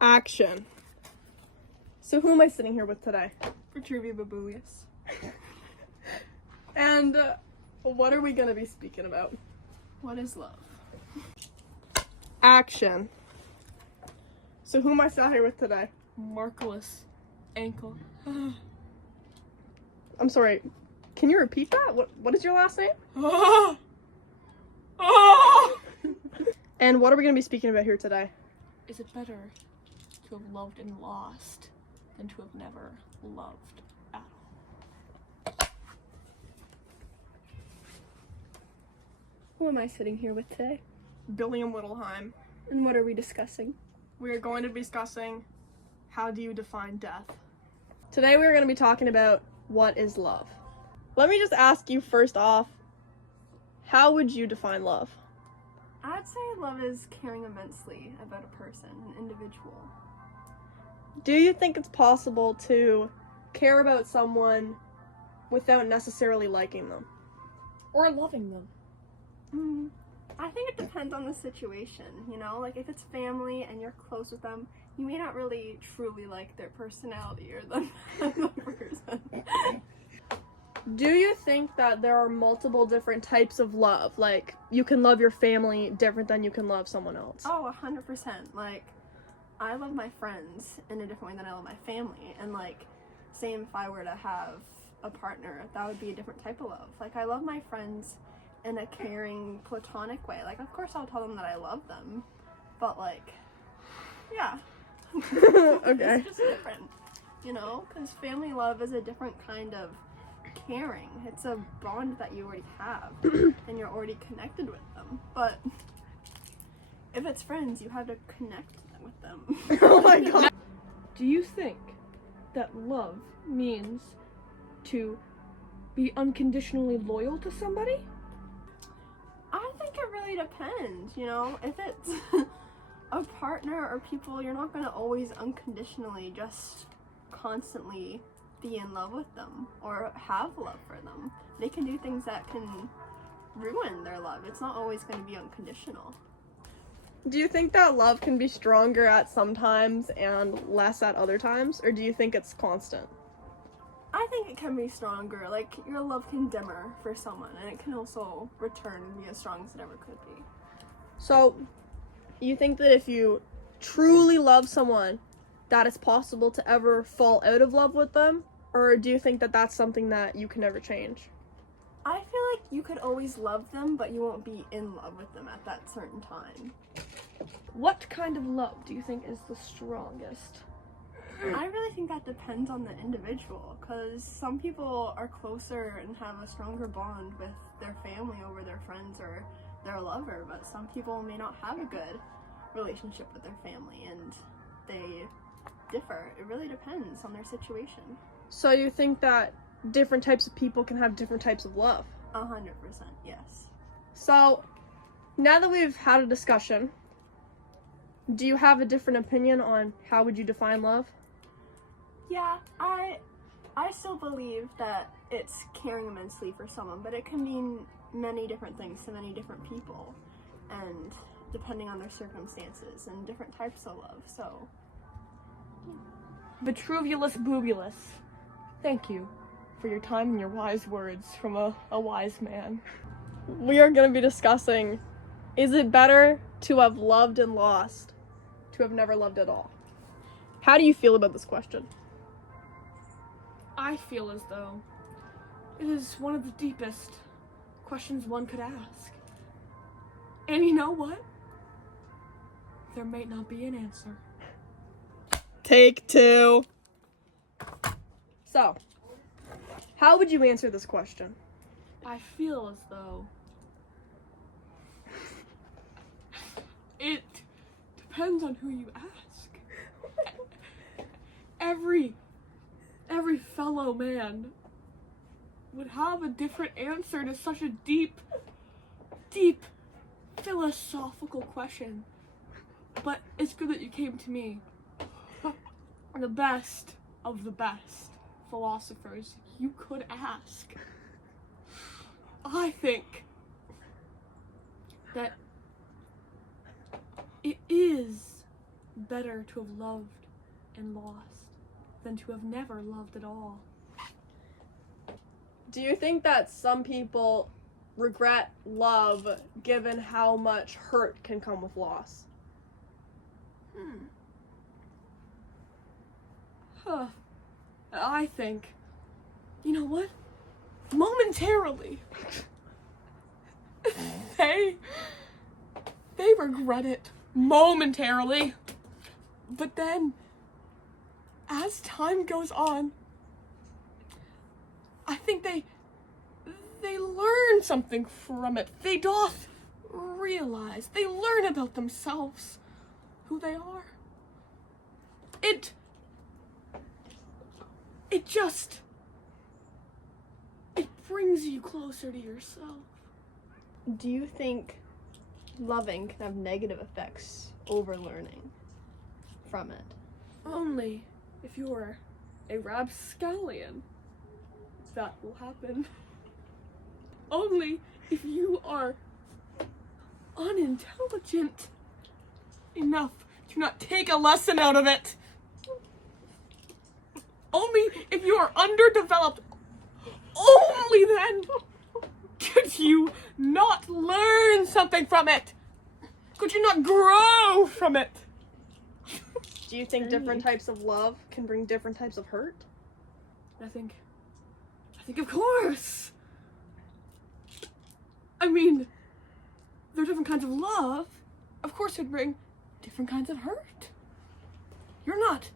Action. So who am I sitting here with today? Vitruvius Babulius. And what are we going to be speaking about? What is love? Action. So who am I sat here with today? Markless ankle. I'm sorry. Can you repeat that? What is your last name? And what are we going to be speaking about here today? Is it better to have loved and lost than to have never loved at all? Who am I sitting here with today? Billiam Whittleheim. And what are we discussing? We are going to be discussing how do you define death. Today we are going to be talking about what is love. Let me just ask you first off, how would you define love? I'd say love is caring immensely about a person, an individual. Do you think it's possible to care about someone without necessarily liking them? Or loving them? I think it depends on the situation, you know? Like, if it's family and you're close with them, you may not really truly like their personality or them as a person. Do you think that there are multiple different types of love? Like, you can love your family different than you can love someone else? Oh, 100%. Like, I love my friends in a different way than I love my family. And, like, same if I were to have a partner, that would be a different type of love. Like, I love my friends in a caring, platonic way. Like, of course I'll tell them that I love them, but, like, yeah. Okay. It's just different, you know? Because family love is a different kind of caring. It's a bond that you already have, and you're already connected with them. But if it's friends, you have to connect with them. Oh my god. Do you think that love means to be unconditionally loyal to somebody? I think it really depends, you know? If it's a partner or people, you're not going to always unconditionally just constantly be in love with them or have love for them. They can do things that can ruin their love. It's not always going to be unconditional. Do you think that love can be stronger at some times and less at other times? Or do you think it's constant? I think it can be stronger. Like, your love can dimmer for someone, and it can also return and be as strong as it ever could be. So, you think that if you truly love someone, that it's possible to ever fall out of love with them? Or do you think that that's something that you can never change? I feel like you could always love them, but you won't be in love with them at that certain time. What kind of love do you think is the strongest? I really think that depends on the individual, because some people are closer and have a stronger bond with their family over their friends or their lover, but some people may not have a good relationship with their family, and they differ. It really depends on their situation. So you think that different types of people can have different types of love? 100%, yes. So, now that we've had a discussion, do you have a different opinion on how would you define love? Yeah, I still believe that it's caring immensely for someone, but it can mean many different things to many different people, and depending on their circumstances and different types of love, so. Vitruvius Bubulus, thank you for your time and your wise words from a wise man. We are going to be discussing, is it better to have loved and lost, to have never loved at all? How do you feel about this question? I feel as though it is one of the deepest questions one could ask. And you know what? There may not be an answer. Take two. So, how would you answer this question? I feel as though it depends on who you ask. Every fellow man would have a different answer to such a deep philosophical question. But it's good that you came to me. The best of the best philosophers you could ask. I think that it is better to have loved and lost than to have never loved at all. Do you think that some people regret love given how much hurt can come with loss? I think, you know what? Momentarily, they regret it momentarily. But then, as time goes on, I think they learn something from it. They doth realize. They learn about themselves, who they are. It brings you closer to yourself. Do you think loving can have negative effects over learning from it? Only if you're a rapscallion, that will happen. Only if you are unintelligent enough to not take a lesson out of it. Only if you are underdeveloped, only then could you not learn something from it. Could you not grow from it? Do you think different types of love can bring different types of hurt? I think of course. I mean, there are different kinds of love. Of course it'd bring different kinds of hurt. You're not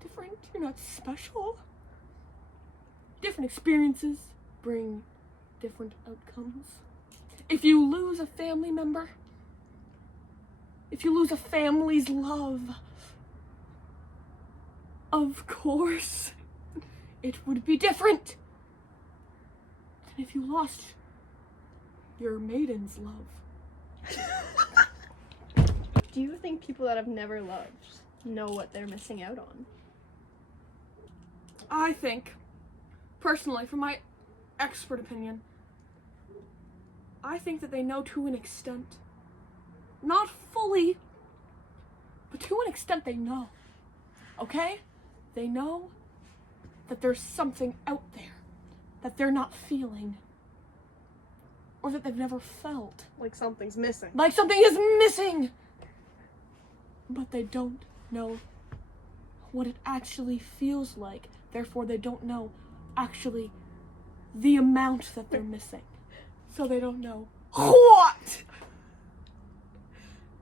different. You're not special. Different experiences bring different outcomes. If you lose a family member, if you lose a family's love, of course, it would be different than if you lost your maiden's love. Do you think people that have never loved know what they're missing out on? I think, personally, from my expert opinion, I think that they know to an extent. Not fully, but to an extent they know. Okay? They know that there's something out there that they're not feeling. Or that they've never felt. Like something's missing. Like something is missing! But they don't know what it actually feels like. Therefore, they don't know actually the amount that they're missing. So they don't know what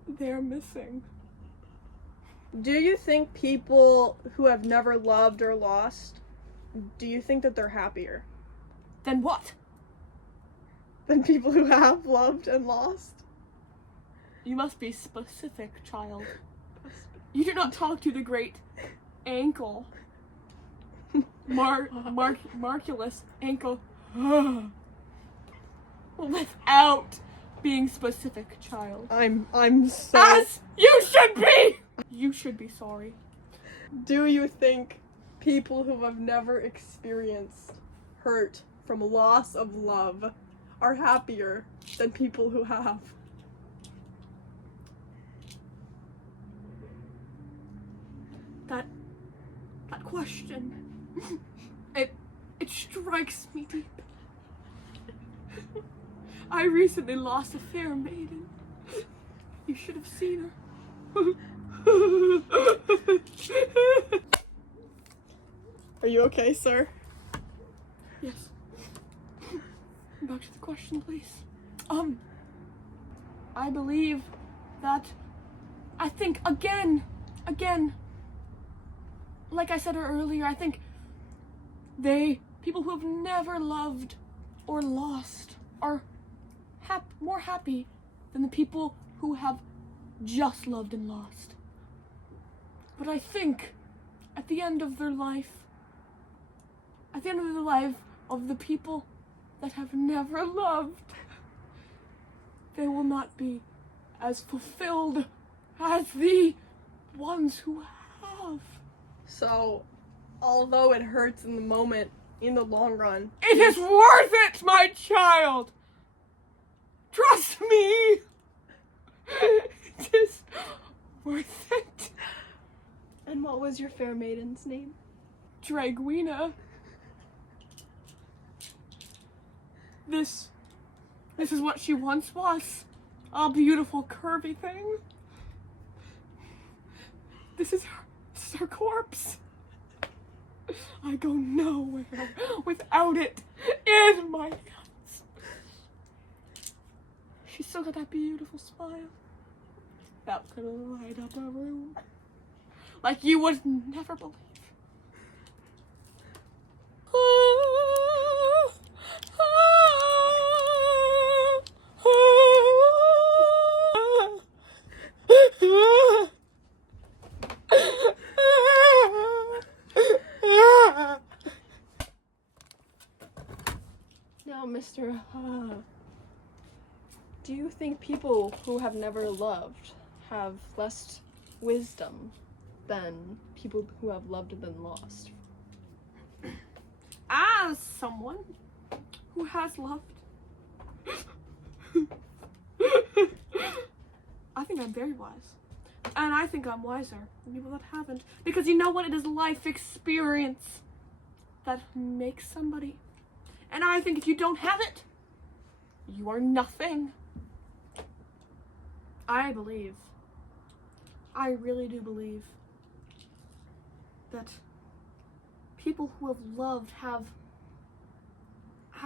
they're missing. Do you think people who have never loved or lost, do you think that they're happier Then what? than people who have loved and lost? You must be specific, child. You do not talk to the great ankle. Marculus ankle. Without being specific, child. I'm so... As you should be! You should be sorry. Do you think people who have never experienced hurt from loss of love are happier than people who have? That question, it strikes me deep. I recently lost a fair maiden. You should have seen her. Are you okay, sir? Yes. Back to the question, please. I believe that, I think, again, like I said earlier, I think people who have never loved or lost are more happy than the people who have just loved and lost. But I think at the end of their life, of the people that have never loved, they will not be as fulfilled as the ones who have. So, although it hurts in the moment, in the long run, It is worth it, my child! Trust was your fair maiden's name? Dragwina. This is what she once was. A beautiful curvy thing. This is her corpse. I go nowhere without it in my guts. She's still got that beautiful smile that could light up a room like you would never believe. Now, Mr. Do you think people who have never loved have less wisdom than people who have loved and then lost? As someone who has loved, I think I'm very wise. And I think I'm wiser than people that haven't. Because you know what? It is life experience that makes somebody. And I think if you don't have it, you are nothing. I really do believe that people who have loved have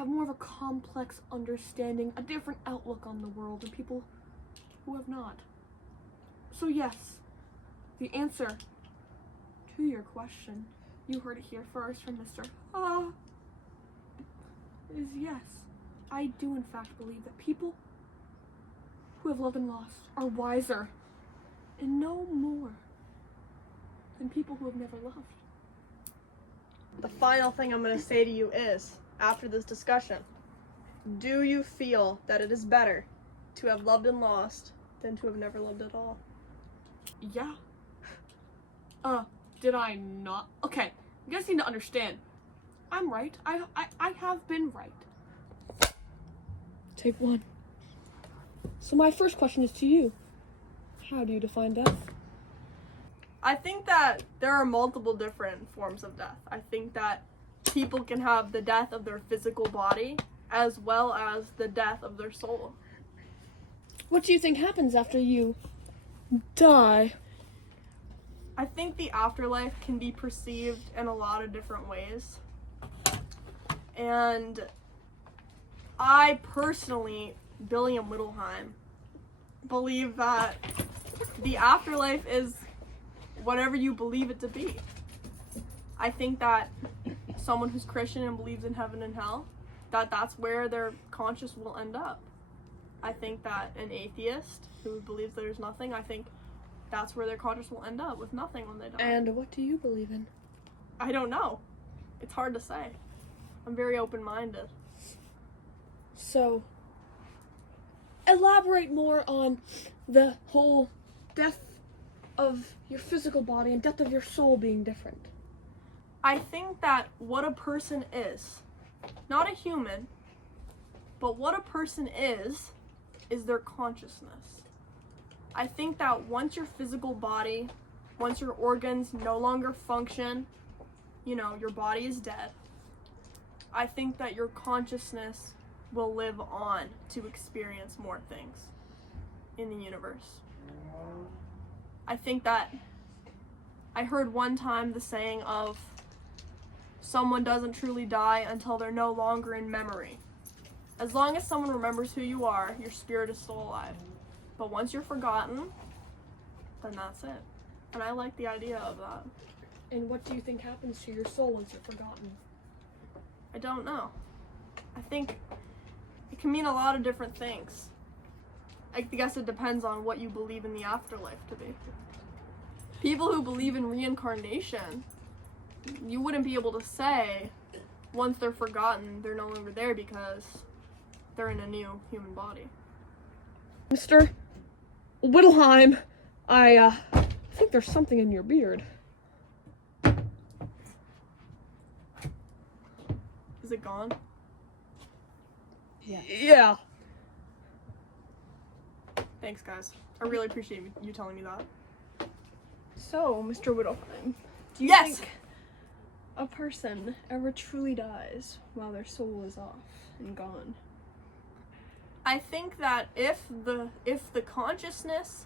more of a complex understanding, a different outlook on the world than people who have not. So yes, the answer to your question, you heard it here first from Mr. Is yes. I do in fact believe that people who have loved and lost are wiser and no more than people who have never loved. The final thing I'm going to say to you is, after this discussion, do you feel that it is better to have loved and lost than to have never loved at all? Yeah. Did I not? Okay, you guys need to understand. I'm right. I have been right. Take one. So my first question is to you. How do you define death? I think that there are multiple different forms of death. I think that people can have the death of their physical body as well as the death of their soul. What do you think happens after you die? I think the afterlife can be perceived in a lot of different ways. And I personally, William Whittlesheim, believe that the afterlife is whatever you believe it to be. I think that someone who's Christian and believes in heaven and hell, that's where their conscience will end up. I think that an atheist who believes there's nothing, I think that's where their conscience will end up, with nothing when they die. And what do you believe in? I don't know. It's hard to say. I'm very open-minded. So, elaborate more on the whole death of your physical body and death of your soul being different. I think that what a person is, not a human, but what a person is their consciousness. I think that once your physical body, once your organs no longer function, your body is dead, I think that your consciousness will live on to experience more things in the universe. I think that I heard one time the saying of someone doesn't truly die until they're no longer in memory. As long as someone remembers who you are, your spirit is still alive. But once you're forgotten, then that's it. And I like the idea of that. And what do you think happens to your soul once you're forgotten? I don't know. I think it can mean a lot of different things. I guess it depends on what you believe in the afterlife to be. People who believe in reincarnation, you wouldn't be able to say once they're forgotten, they're no longer there because they're in a new human body. Mr. Whittlesheim, I think there's something in your beard. Is it gone? Yeah. Thanks, guys. I really appreciate you telling me that. So, Mr. Whittlesheim, Do you Yes. think a person ever truly dies while their soul is off and gone? I think that if the consciousness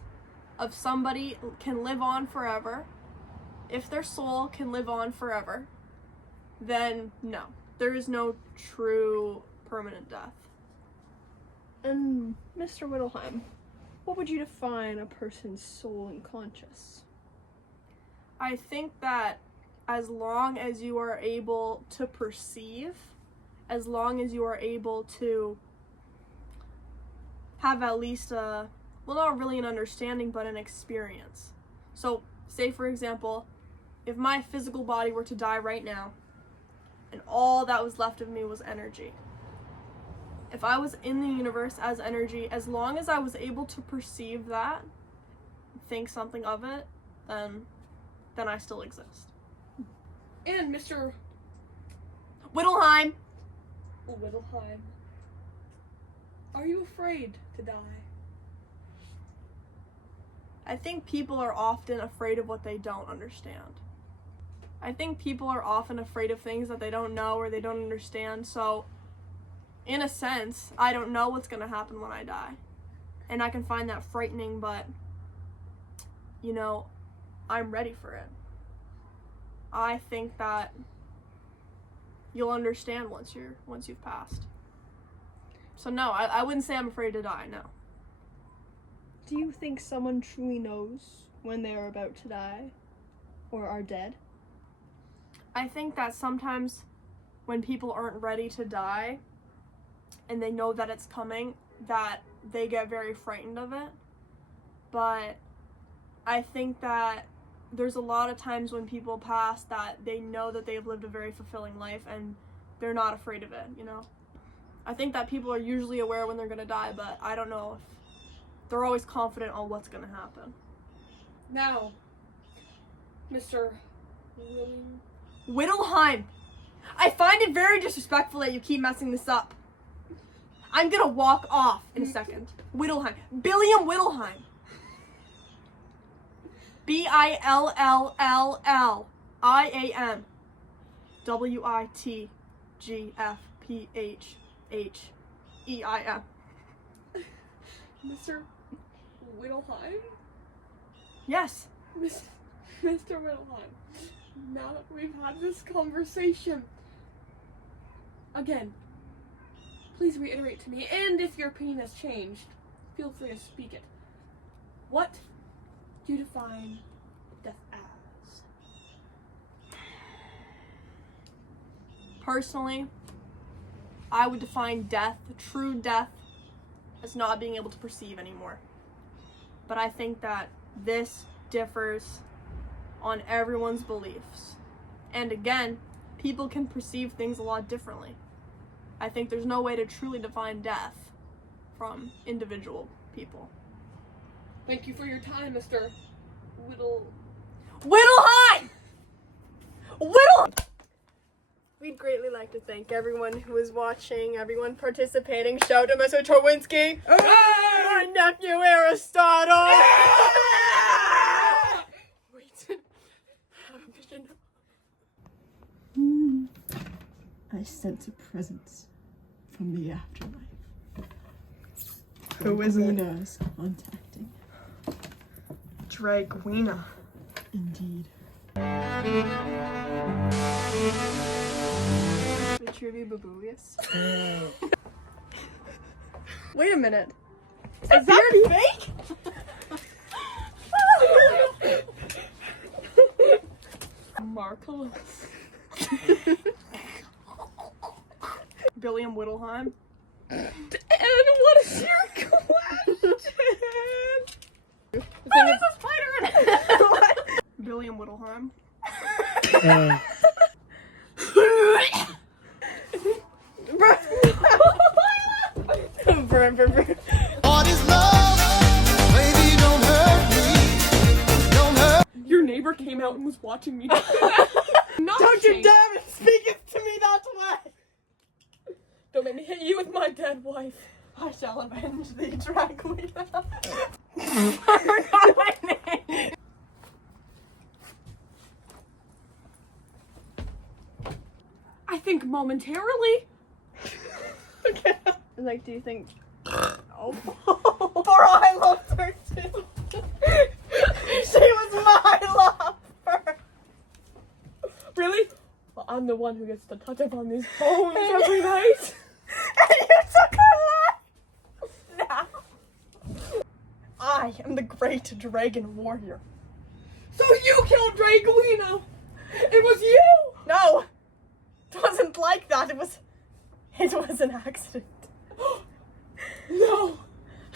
of somebody can live on forever, if their soul can live on forever, then no. There is no true permanent death. And Mr. Whittleheim, what would you define a person's soul and conscious? I think that as long as you are able to perceive, as long as you are able to have at least a, well, not really an understanding, but an experience. So, say for example, if my physical body were to die right now, and all that was left of me was energy. If I was in the universe as energy, as long as I was able to perceive that, think something of it, then I still exist. And Mr. Whittleheim! Whittleheim, are you afraid to die? I think people are often afraid of what they don't understand. I think people are often afraid of things that they don't know or they don't understand, so in a sense, I don't know what's gonna happen when I die. And I can find that frightening, but, you know, I'm ready for it. I think that you'll understand once you've passed. So no, I wouldn't say I'm afraid to die, no. Do you think someone truly knows when they are about to die or are dead? I think that sometimes when people aren't ready to die and they know that it's coming, that they get very frightened of it. But I think that there's a lot of times when people pass that they know that they've lived a very fulfilling life and they're not afraid of it, you know? I think that people are usually aware when they're gonna die, but I don't know if they're always confident on what's gonna happen. Now, Mr. Whittleheim! I find it very disrespectful that you keep messing this up. I'm gonna walk off in a second. Whittleheim. Billiam Whittleheim. Billllliam. WITGFPHHEIM. Mr. Whittleheim? Yes. Mr. Whittleheim, now that we've had this conversation, again, please reiterate to me, and if your opinion has changed, feel free to speak it. What do you define death as? Personally, I would define death, true death, as not being able to perceive anymore. But I think that this differs on everyone's beliefs. And again, people can perceive things a lot differently. I think there's no way to truly define death from individual people. Thank you for your time, Mr. Whittleheim! We'd greatly like to thank everyone who is watching, everyone participating. Shout to Mr. Chowinski. My nephew Aristotle. Wait. I have a vision. I sense a presence from the afterlife. Who is it? Dragwina is contacting. Dragwina. Indeed. Vitruvi Babulius. Wait a minute. Is that fake? Marcellus. Billiam Whittleheim. And what is your question? There's a spider in it. What? Billiam Whittleheim. Burn. What is love? Baby, don't hurt me. Don't hurt. Your neighbor came out and was watching me. Not Don't you change. dare speak it to me that way! Don't make me hit you with my dead wife. I shall avenge thee, Dragwina. I forgot my name. momentarily. Okay. Like, do you think? Oh, Or I loved her too. She was my lover. Really? Well, I'm the one who gets to touch up on these bones every night. And you took her life. Now. I am the great dragon warrior. So you killed Draguino. It was you. No, it wasn't like that. It was an accident. No.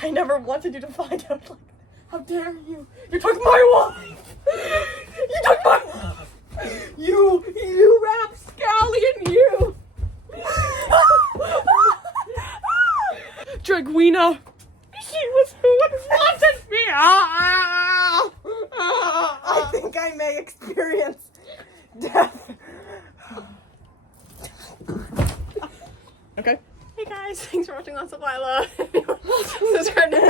I never wanted you to find out like that. How dare you? You took my wife. You took my wife. You rapscallion, you. Draguina. She was who wanted me. I think I may experience death. Okay. hey guys, thanks for watching Lots of Lyla. Subscribe to